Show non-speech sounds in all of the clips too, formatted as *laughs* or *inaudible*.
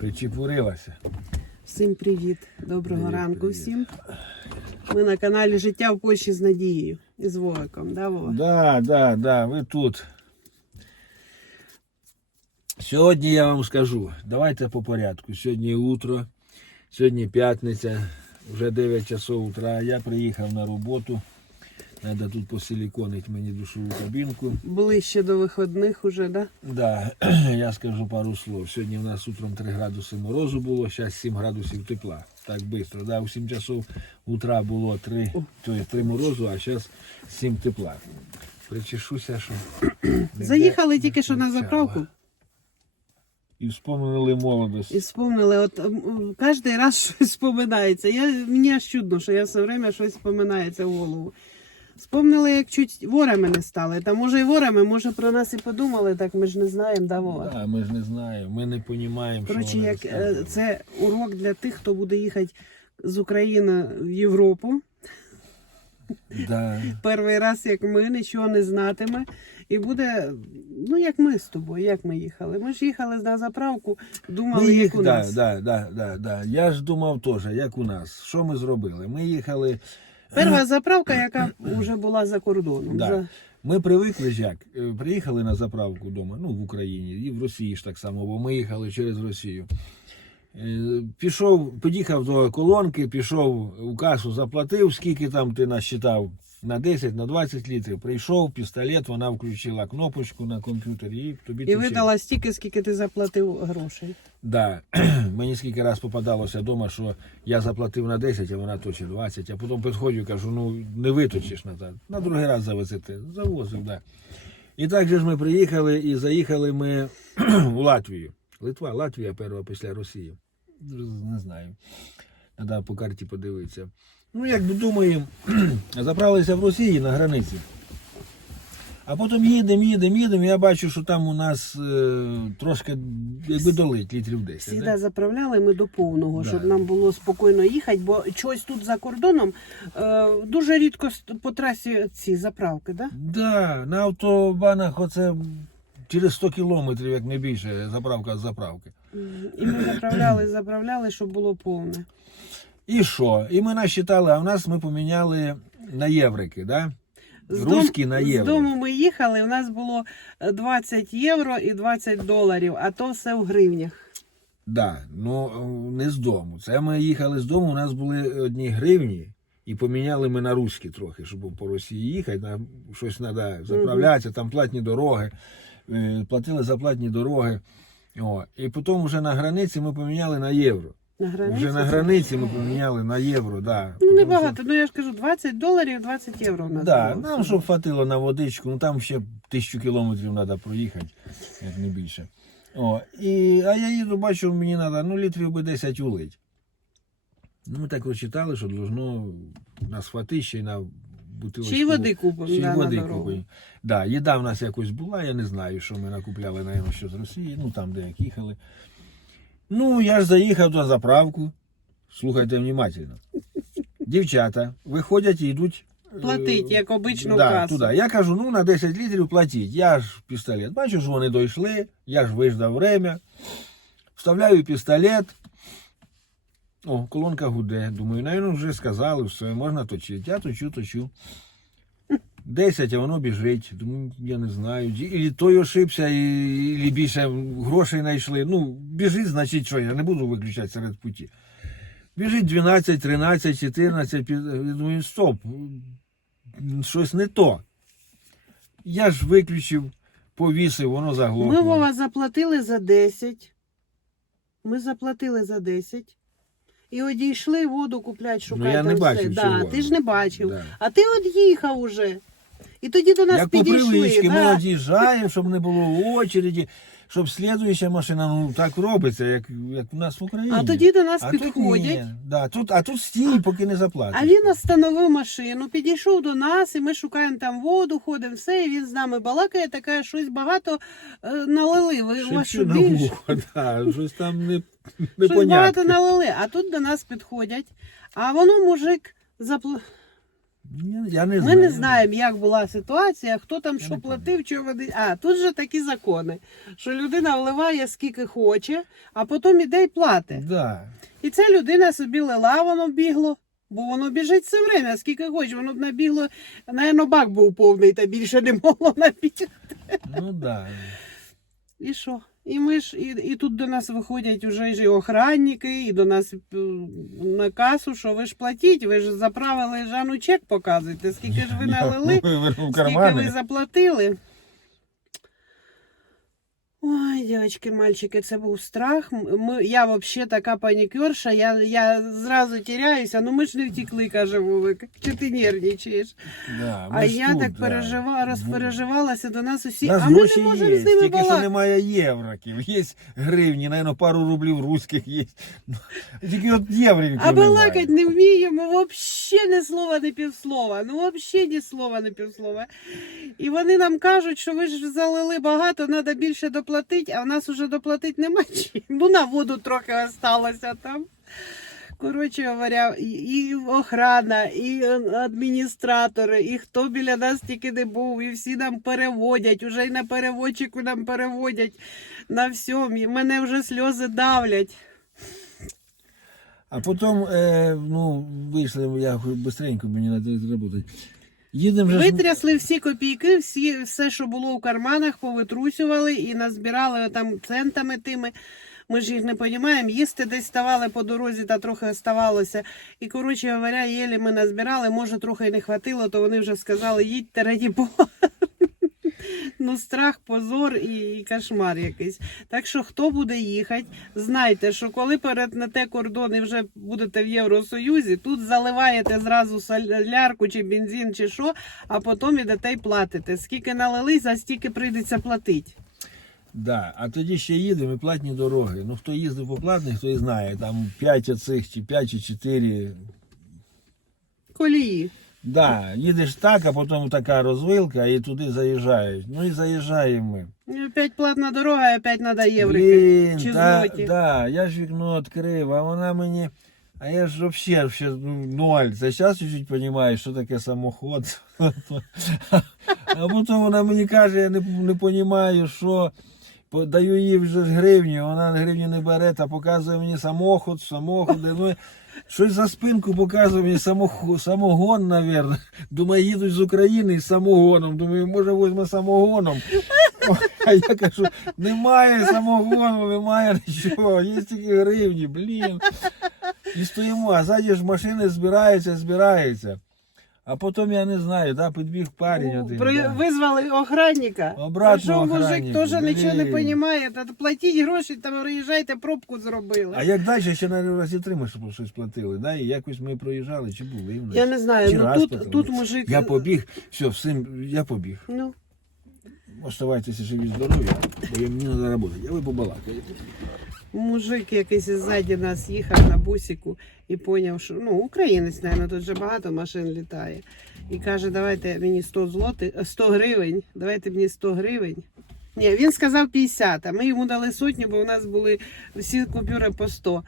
Причепурилася. Всім привіт, доброго Привіт, ранку привіт. всім. Ми на каналі Життя в Польщі з Надією і з Вовиком. Да, Вова? Да, да, да, ви тут. Сьогодні я вам скажу, давайте по порядку. Сьогодні утро, сьогодні п'ятниця, вже 9 часов утра. Я приїхав на роботу. Треба тут посиліконити мені душову кабінку. Ближче до виходних уже, да? Да, *clears throat* я скажу пару слов. Сьогодні у нас утром 3 градуси морозу було, зараз 7 градусів тепла. Так швидко. Да, у 7 часов утра було 3, то є 3 морозу, а зараз 7 тепла. Причешуся, що. *clears throat* Заїхали тільки що на заправку І вспомнили молодость. і спомнили, от кожен раз щось *laughs* споминається. Я, мені аж чудно, що я все время щось споминається в голову. Спомнили, як чуть ворами не стали. Та може і ворами, може про нас і подумали, так ми ж не знаємо, да, Вова? Да, ми ж не знаємо, ми не розуміємо, Коротше, як е, це урок для тих, хто буде їхати з України в Європу. Да. Перший раз, як ми, нічого не знатиме. І буде, ну як ми з тобою, як ми їхали. Ми ж їхали на заправку, думали, Ми як їх, у да, нас. да, да, да, да. Я ж думав теж, як у нас. Що ми зробили? Ми їхали. Перша заправка, яка вже була за кордоном. Да. За... Ми привикли ж як. е, Приїхали на заправку вдома, ну в Україні, і в Росії ж так само, бо ми їхали через Росію. Е, Пішов, під'їхав до колонки, пішов у касу, заплатив, скільки там ти насчитав на 10, на 20 літрів. Прийшов пістолет, вона включила кнопочку на комп'ютері і тобі І тече. видала стільки, скільки ти заплатив грошей. Да. *clears throat* Мені скільки раз попадалося вдома, що я заплатив на 10, а вона точить 20, а потім підходжу і кажу, ну не виточиш на так. На другий раз завезете. Завозив, да. І так же ж ми приїхали і заїхали ми *clears throat* у Латвію. Литва, Латвія перша після Росії. Не знаю. Треба по карті подивитися. Ну, як би думаємо, *clears throat* заправилися в Росії на границі. А потім їдемо, їдемо, їдемо. Я бачу, що там у нас е, трошки якби долить літрів 10. Всігда да? заправляли ми до повного, Да. щоб нам було спокійно їхати, бо чогось тут за кордоном е, дуже рідко по трасі ці заправки, да? Да, на автобанах оце через 100 кілометрів, як не більше, заправка з заправки. І ми заправляли, заправляли, щоб було повне. І що? І ми насчитали, а в нас ми поміняли на єврики, да? З дом- на З дому ми їхали, у нас було е, 20 євро і 20 доларів, а то все в гривнях. Да, ну е, не з дому. Це ми їхали з дому, у нас були одні гривні, і поміняли ми на руські трохи, щоб по Росії їхати, нам щось треба заправлятися, там платні дороги, е, платили за платні дороги. О, і потім вже на границі ми поміняли на євро. На границі. Вже на границі ми поміняли на євро, да. Ну, Тому небагато, ну я ж кажу, 20 доларів, 20 євро що- нас Да, було. нам щоб хватило на водичку, ну там ще тисячу кілометрів треба проїхати, як не більше. О, і, а я їду, бачу, мені треба, ну, літрів би 10 улить. Ну, ми так прочитали, що должно нас хватити ще й на бутилочку. Ще й води купимо Ще й да, води купимо. Да, їда в нас якось була, я не знаю, що ми накупляли, наверное, що з Росії, ну там, де як їхали. Ну, я ж заїхав до заправку. Слухайте внимательно. Дівчата виходять і йдуть. е, Платить, як обичну да, касу. Туди. Я кажу, ну на 10 літрів платіть. Я ж пістолет. Бачу, що вони дійшли, я ж виждав время. Вставляю пістолет. О, колонка гуде. Думаю, навіть вже сказали, все, можна точити. Я точу, точу. 10, а воно біжить. Думаю, я не знаю. І той ошибся, і, і більше грошей знайшли. Ну, біжить, значить, що я не буду виключати серед путі. Біжить 12, 13, 14, пі- я думаю, стоп, щось не то. Я ж виключив, повісив, воно заглохло. Ми Вова заплатили за 10. Ми заплатили за 10. І одійшли воду купляти, шукати. Ну, я не бачив все. цього. Ти ж не бачив. Да. А ти от їхав уже. І тоді до нас Як по підійшли. привичці, ми да. од'їжджаємо, щоб не було очереді, щоб слідуюча машина, ну так робиться, як, як у нас в Україні. А тоді до нас А тут підходять. ні. Да, тут, а тут стій, поки не заплатиш. А він остановив машину, підійшов до нас, і ми шукаємо там воду, ходимо, все, і він з нами балакає, таке щось багато е, налили. Ви у вас на більше? вухо, да, щось там не, Щось багато налили. А тут до нас підходять. А воно мужик запл... Я, я не Ми знаю. не знаємо, як була ситуація, хто там Я що платив, що вони. А тут же такі закони, що людина вливає скільки хоче, а потім іде й платить. Да. І ця людина собі лила, воно бігло. Бо воно біжить все время, скільки хоче, воно б набігло, напевно, бак був повний, та більше не *laughs* могло набігти. Ну да. І що? І ми ж і, і тут до нас виходять уже ж і охранники, і до нас е, на касу, що ви ж платіть, ви ж заправили Жану чек показуєте, скільки ж ви *laughs* налили, скільки ви заплатили. Ой, дівчатки, мальчики, це був страх. Ми, я взагалі така панікерша, я, я зразу тіряюся. Ну ми ж не втекли, каже Вовик. Чи ти нервничаєш? Да, А я тут, так да. пережива, розпереживалася до нас усі. Нас а ми не можемо з ними тільки що немає євроків. Є *laughs* гривні, навіть пару рублів руських є. Тільки от євриків А балакать не вміємо, вообще ні слова, ні півслова. Ну, вообще ні слова, ні півслова. І вони нам кажуть, що ви ж залили багато, треба більше доплатити, а в нас вже доплатити нема чим. Ну, на воду трохи осталося там. Коротше говоря, і, охрана, і е, адміністратори, і хто біля нас тільки не був, і всі нам переводять, уже й на переводчику нам переводять на всьому. Мене вже сльози давлять. А потім, е, ну, вийшли, я швидко мені треба працювати. Їдемо вже. ж- Витрясли всі копійки, всі, все, що було у карманах, повитрусювали і назбирали там центами тими. Ми ж їх не розуміємо. Їсти десь ставали по дорозі та трохи оставалося. І, коротше говоря, єлі ми назбирали, може, трохи й не хватило, то вони вже сказали, їдьте раді Бога. Ну, страх, позор і, кошмар якийсь. Так що, хто буде їхати, знайте, що коли перетнете кордон і вже будете в Євросоюзі, тут заливаєте зразу солярку чи бензин, чи що, а потім ідете й платите. Скільки налили, за стільки прийдеться платити. Да, а тоді ще їдемо і платні дороги. Ну, хто їздив по платних, той знає, там 5 оцих, чи 5 чи 4. Колії. Да, їдеш так, а потім така розвилка, і туди заїжджають. Ну і заїжджаємо ми. І Опять платна дорога, і опять треба єврики. Блін, чи та, злоті. да, я ж вікно відкрив, а вона мені. А я ж вообще, вообще ну, ноль. Це зараз чуть-чуть розумію, що таке самоход. *laughs* А потім вона мені каже, я не, розумію, що даю їй вже ж гривні, вона гривні не бере, та показує мені самоход, самоходи. Ну, щось за спинку показує мені самогон, мабуть. Думаю, їдуть з України з самогоном. Думаю, може візьме самогоном. А я кажу, немає самогону, немає нічого, є тільки гривні, блін. І стоїмо, а ззаді ж машини збираються, збираються. А потім я не знаю, да, підбіг парень один. При, да. Визвали охранника. Обратно Прийшов мужик, теж нічого не розуміє. Та платіть гроші, там приїжджайте, пробку зробили. А як далі, ще на разі три ми щоб щось платили, да? і якось ми проїжджали, чи були в нас. Я не знаю, Чи ну раз тут, платили. тут мужик. Я побіг, все, всім, я побіг. Ну, Оставайтеся живі здорові, бо мені треба працювати. Я ви побалакаєте. мужик якийсь ззаді нас їхав на бусику і поняв, що ну, українець, мабуть, тут же багато машин літає. І каже, давайте мені 100 злотих, 100 гривень, давайте мені 100 гривень. Ні, він сказав 50, а ми йому дали сотню, бо у нас були всі купюри по 100.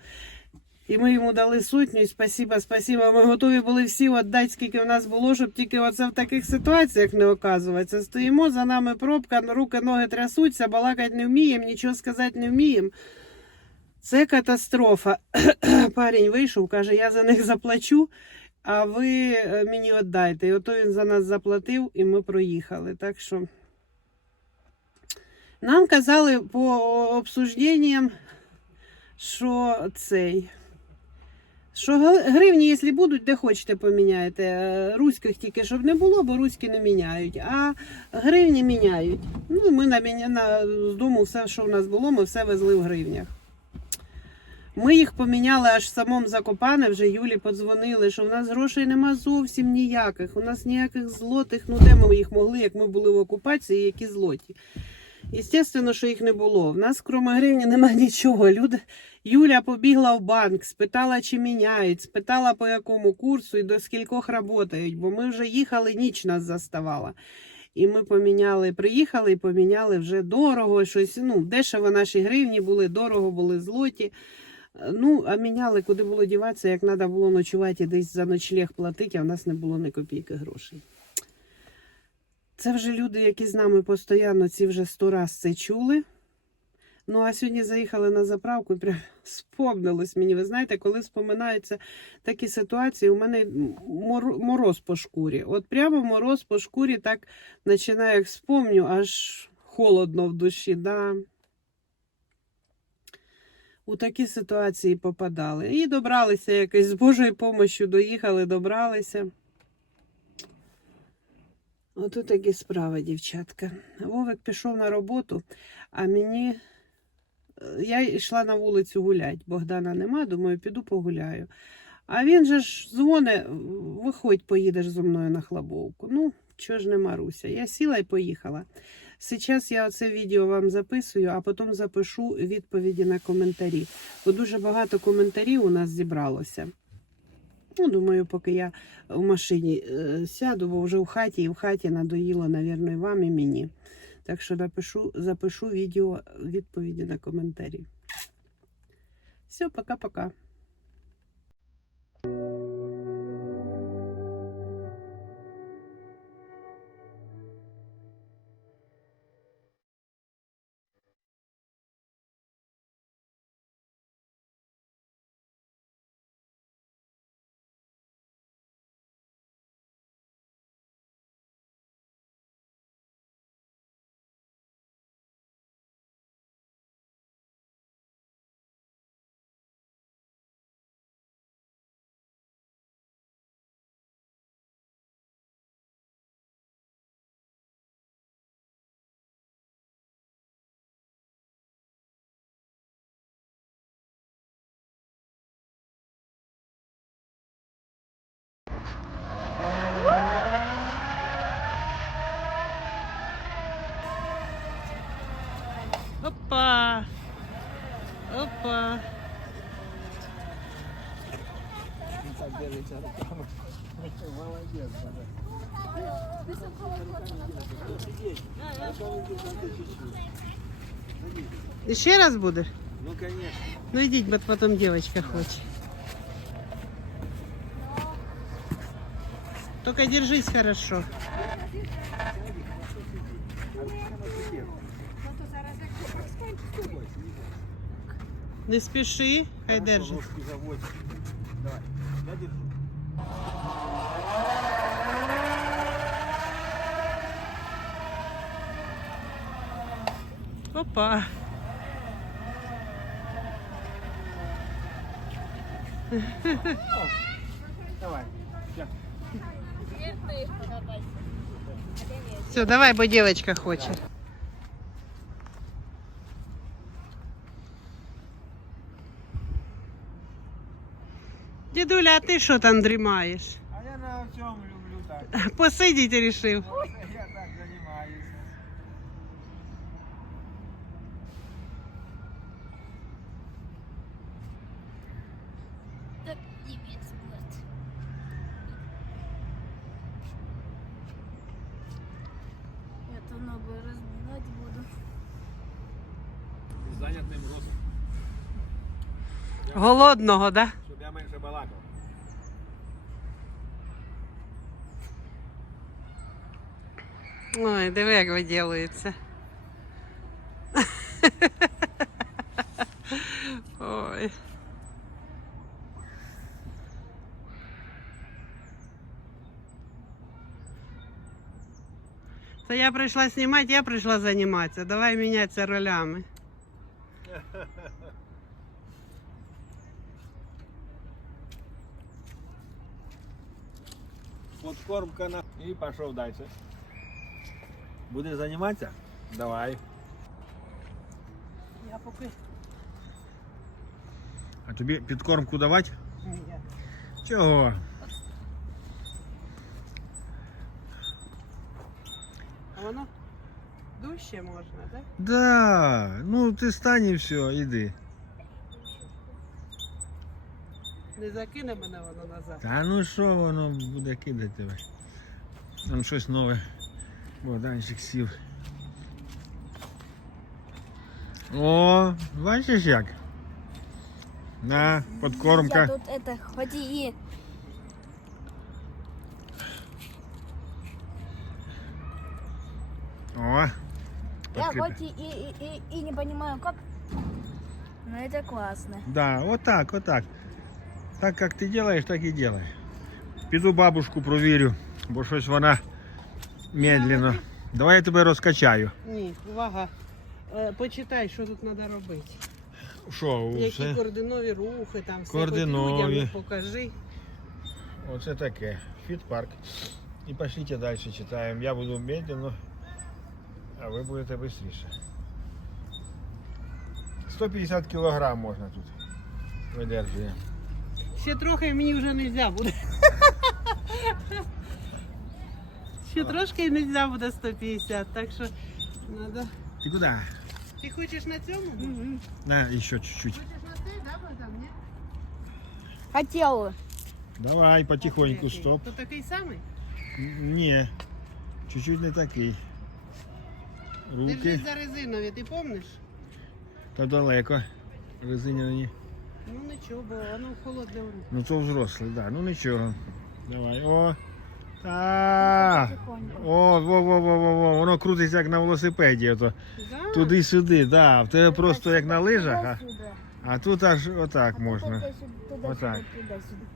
І ми йому дали сотню, і спасіба, спасіба. Ми готові були всі віддати, скільки в нас було, щоб тільки оце в таких ситуаціях не оказуватися. Стоїмо, за нами пробка, руки, ноги трясуться, балакати не вміємо, нічого сказати не вміємо. Це катастрофа. *clears throat* Парень вийшов, каже, я за них заплачу, а ви е, мені віддайте. І ото він за нас заплатив, і ми проїхали. Так що нам казали по обсужденням, що цей. Що гривні, якщо будуть, де хочете поміняєте. Е, Руських тільки щоб не було, бо руські не міняють, а гривні міняють. Ну, ми на, на, з дому все, що в нас було, ми все везли в гривнях. Ми їх поміняли аж в самому Закопане, вже Юлі подзвонили, що в нас грошей нема зовсім ніяких. У нас ніяких злотих, ну де ми їх могли, як ми були в окупації, які злоті. Естественно, що їх не було. В нас, крім гривні, нема *laughs* нічого. Люди... Юля побігла в банк, спитала, чи міняють, спитала, по якому курсу і до скількох працюють, бо ми вже їхали, ніч нас заставала. І ми поміняли, приїхали і поміняли вже дорого, щось, ну, дешево наші гривні були, дорого були злоті. Ну, а міняли, куди було діватися, як треба було ночувати і десь за ночлег платити, а в нас не було ні копійки грошей. Це вже люди, які з нами постійно, ці вже сто раз це чули. Ну, а сьогодні заїхали на заправку і прям *laughs* спомнилось мені. Ви знаєте, коли споминаються такі ситуації, у мене мороз по шкурі. От прямо мороз по шкурі так починаю, як вспомню, аж холодно в душі. Да. У такі ситуації попадали. І добралися якось з Божою допомогою, доїхали, добралися. Ото такі справи, дівчатка. Вовик пішов на роботу, а мені. е, Я йшла на вулицю гулять. Богдана нема, думаю, піду погуляю. А він же ж дзвоне, виходь, поїдеш зі мною на хлабовку. Ну, чого ж не Маруся? Я сіла і поїхала. Зараз я оце відео вам записую, а потім запишу відповіді на коментарі. Бо дуже багато коментарів у нас зібралося. Ну, думаю, поки я в машині е, сяду, бо вже в хаті, і в хаті надоїло, мабуть, вам, і мені. Так що напишу, запишу відео відповіді на коментарі. Все, пока-пока. Опа! Опа! І ще раз будеш? Ну, конечно. Ну йдіть, бо потім дівчинка хоче. Только держись хорошо. Не спіши, хай держи. Ножки заводь. Давай. Я держу. Опа. Давай. Все, давай, бо дівчинка хоче. А ти що там дрімаєш? А я на цьому люблю так. Посидіть рішив. Я так занимаюсь. Так не вид. Я то ногу разбивать буду. Занятим ростом. Голодного, да? Ой, диви, як виділується. Ой. Це я прийшла знімати, я прийшла займатися. Давай мінятися ролями. Подкормка на... І пішов далі. Будеш займатися? Давай. Я поки. А тобі підкормку давати? Чого? А воно дужче можна, так? Да, ну ти стань і все, іди. Не закине мене воно назад. Та ну що воно буде кидати тебе? Там щось нове. Богданчик сів. О, бачиш як? На, Я подкормка. тут это, хоть и... О, Я подкрепи. хоть и, и, и, и не понимаю, как, но это классно. Да, вот так, вот так. Так як ти робиш, так і делай. Піду бабушку провірю, бо щось вона медленно. Давай я тебе розкачаю. Ні, увага. Е, почитай, що тут треба робити. Що, Які все? координові рухи, там все Координові. хоч людям покажи. Оце таке. Фіт-парк. І пошліть далі читаємо. Я буду медленно, а ви будете швидше. 150 кілограм можна тут. Видержує. Ще трохи і мені вже не можна буде. Ще трошки і не можна буде 150, так що треба. Ти куди? Ти хочеш на цьому? На, ще чуть-чуть. Хочеш на цей, да, Богдан, ні? Хотела. Давай, потихоньку, Який? стоп. То такий самий? Ні, чуть-чуть не такий. Руки. Держись за резинові, ти помниш? Та далеко. Резиняні. Ну нічого, бо воно холодне в руку. Ну то взрослий, да. Ну нічого. Давай. О. Потихоньку. О, во, во, во, во, во. Воно крутиться як на велосипеді. Ото. Да? Туди-сюди, да. В тебе просто як на лижах, а, а тут аж отак А можна. только сюда, туда-сюда, Вот так. туда-сюда.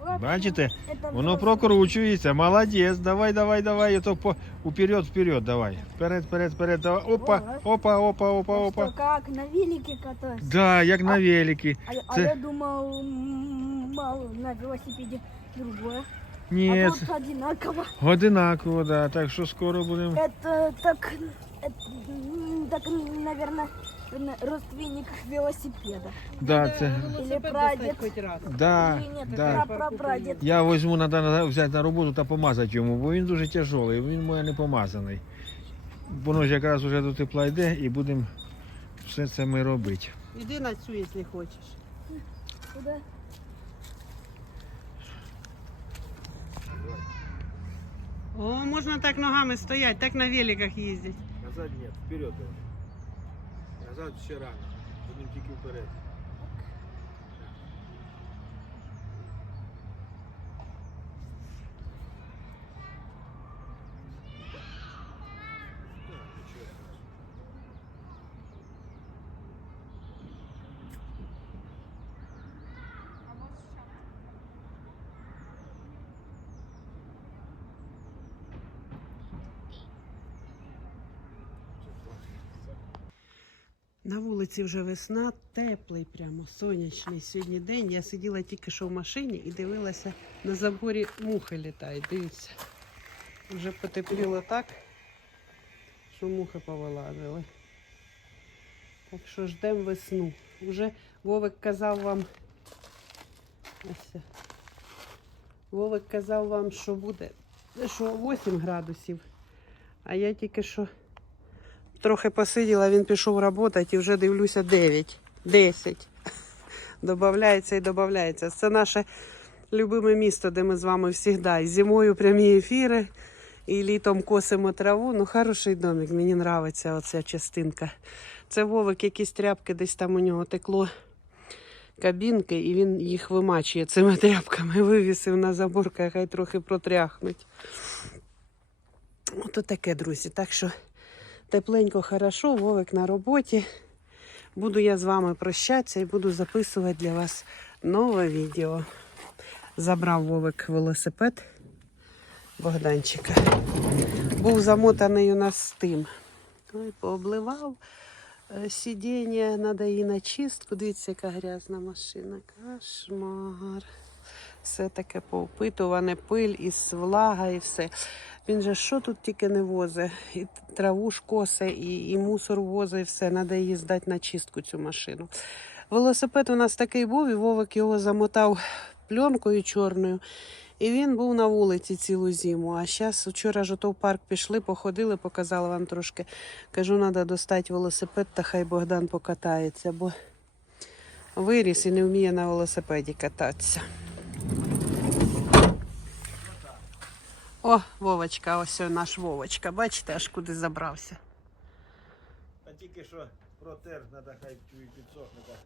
Вот Бачите? Воно прокручується. Молодець. Давай, давай, давай. Ото по уперед, вперед, давай. Вперед, вперед, вперед. Давай. Опа, опа, опа, опа, опа. Как на велике катаешься? Да, як на великі. А, а Це- я думал, м, мало на велосипеде другое. Ні, а одинаково. одинаково, да. Так що скоро будемо. Это так, это, так, наверное, родственник велосипеда. Да, Треба це. Или раз. Да, Или нет, да. прапрапрадед. Я візьму, треба взяти на роботу та помазати йому, бо він дуже тяжелий, він моє не помазаний. Воно ж якраз вже до тепла йде і будемо все це ми робити. Іди на цю, якщо хочеш. Куда? О, можна так ногами стоять, так на великах ездить. Назад нет, вперед. Назад ще рано. Будемо тільки вперед. На вулиці вже весна, теплий, прямо сонячний сьогодні день. Я сиділа тільки що в машині і дивилася на заборі мухи літають. Дивіться. Вже потепліло так, що мухи повилазили. Так що ждемо весну. Уже Вовик казав вам. Вовик казав вам, що буде що 8 градусів. А я тільки що трохи посиділа, він пішов працювати і вже дивлюся 9, 10. *laughs* Добавляється і додається. Це наше любиме місто, де ми з вами завжди. І зимою прямі ефіри, і літом косимо траву. Ну, хороший домик, мені подобається оця частинка. Це Вовик, якісь тряпки десь там у нього текло кабінки, і він їх вимачує цими *laughs* тряпками, вивісив на заборках, хай трохи протряхнуть. Ото таке, друзі. Так що тепленько, хорошо, Вовик на роботі. Буду я з вами прощатися і буду записувати для вас нове відео. Забрав Вовик велосипед Богданчика. Був замотаний у нас з тим. Ой, пообливав е, сидіння, треба її на чистку. Дивіться, яка грязна машина. Кошмар. Все таке поопитуване, пиль і влага, і все. Він же що тут тільки не возить. І траву ж косе, і, і мусор возить, і все. Треба її здати на чистку цю машину. Велосипед у нас такий був, і Вовик його замотав пленкою чорною. І він був на вулиці цілу зиму. А зараз вчора ж в парк пішли, походили, показала вам трошки. Кажу, треба достати велосипед, та хай Богдан покатається, бо виріс і не вміє на велосипеді кататися. О, Вовочка, ось ось наш Вовочка. Бачите, аж куди забрався. А тільки що Протер, треба хай чуть підсохне так.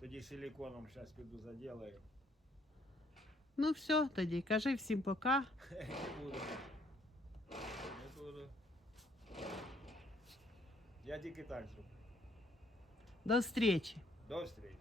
Тоді силиконом зараз піду заділаю. Ну все, тоді кажи всім пока. *laughs* Не буду. Не буду. Я тільки так зроблю. До зустрічі. До встречи.